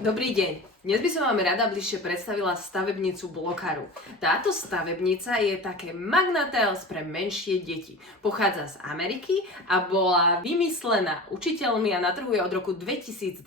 Dobrý deň. Dnes by som vám rada bližšie predstavila stavebnicu Blokaru. Táto stavebnica je také Magna-Tiles pre menšie deti. Pochádza z Ameriky a bola vymyslená učiteľmi a na trhu je od roku 2020.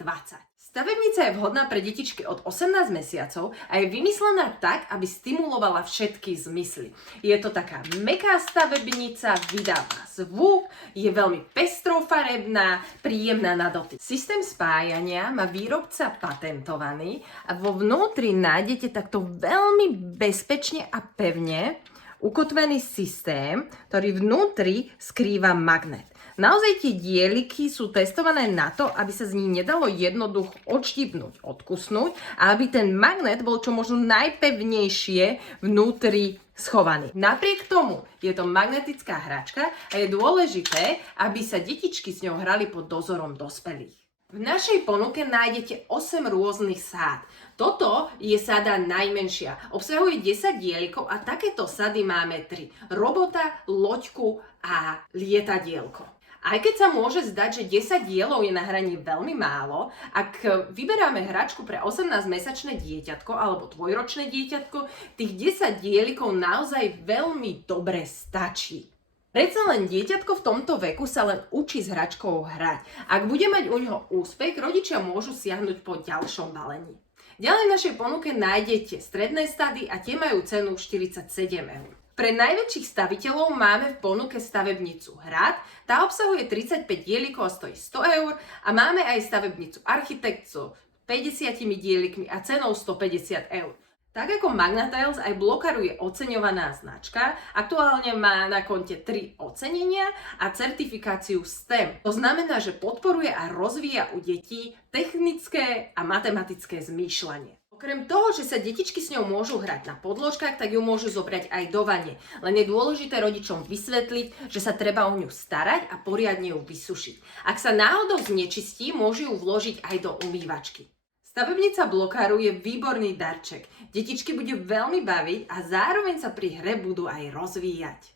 Stavebnica je vhodná pre detičky od 18 mesiacov a je vymyslená tak, aby stimulovala všetky zmysly. Je to taká mäkká stavebnica, vydáva zvuk, je veľmi pestrofarebná, príjemná na dotyk. Systém spájania má výrobca patentovaný a vo vnútri nájdete takto veľmi bezpečne a pevne ukotvený systém, ktorý vnútri skrýva magnet. Naozaj tie dieliky sú testované na to, aby sa z nich nedalo jednoducho odštipnúť, odkusnúť a aby ten magnet bol čo možno najpevnejšie vnútri schovaný. Napriek tomu je to magnetická hračka a je dôležité, aby sa detičky s ňou hrali pod dozorom dospelých. V našej ponuke nájdete 8 rôznych sád. Toto je sada najmenšia. Obsahuje 10 dielikov a takéto sady máme 3. Robota, loďku a lietadielko. Aj keď sa môže zdať, že 10 dielov je na hraní veľmi málo, ak vyberáme hračku pre 18-mesačné dieťatko alebo dvojročné dieťatko, tých 10 dielikov naozaj veľmi dobre stačí. Predsa len dieťatko v tomto veku sa len učí s hračkou hrať. Ak bude mať u neho úspech, rodičia môžu siahnuť po ďalšom balení. Ďalej v našej ponuke nájdete stredné stady a tie majú cenu 47 eur. Pre najväčších staviteľov máme v ponuke stavebnicu Hrad, tá obsahuje 35 dielikov a stojí 100 eur a máme aj stavebnicu Architekt so 50 dielikmi a cenou 150 eur. Tak ako Magna-Tiles, aj Blokaru je oceňovaná značka, aktuálne má na konte 3 ocenenia a certifikáciu STEM. To znamená, že podporuje a rozvíja u detí technické a matematické zmýšľanie. Okrem toho, že sa detičky s ňou môžu hrať na podložkách, tak ju môžu zobrať aj do vane. Len je dôležité rodičom vysvetliť, že sa treba o ňu starať a poriadne ju vysušiť. Ak sa náhodou znečistí, môžu ju vložiť aj do umývačky. Stavebnica Blokaru je výborný darček. Detičky bude veľmi baviť a zároveň sa pri hre budú aj rozvíjať.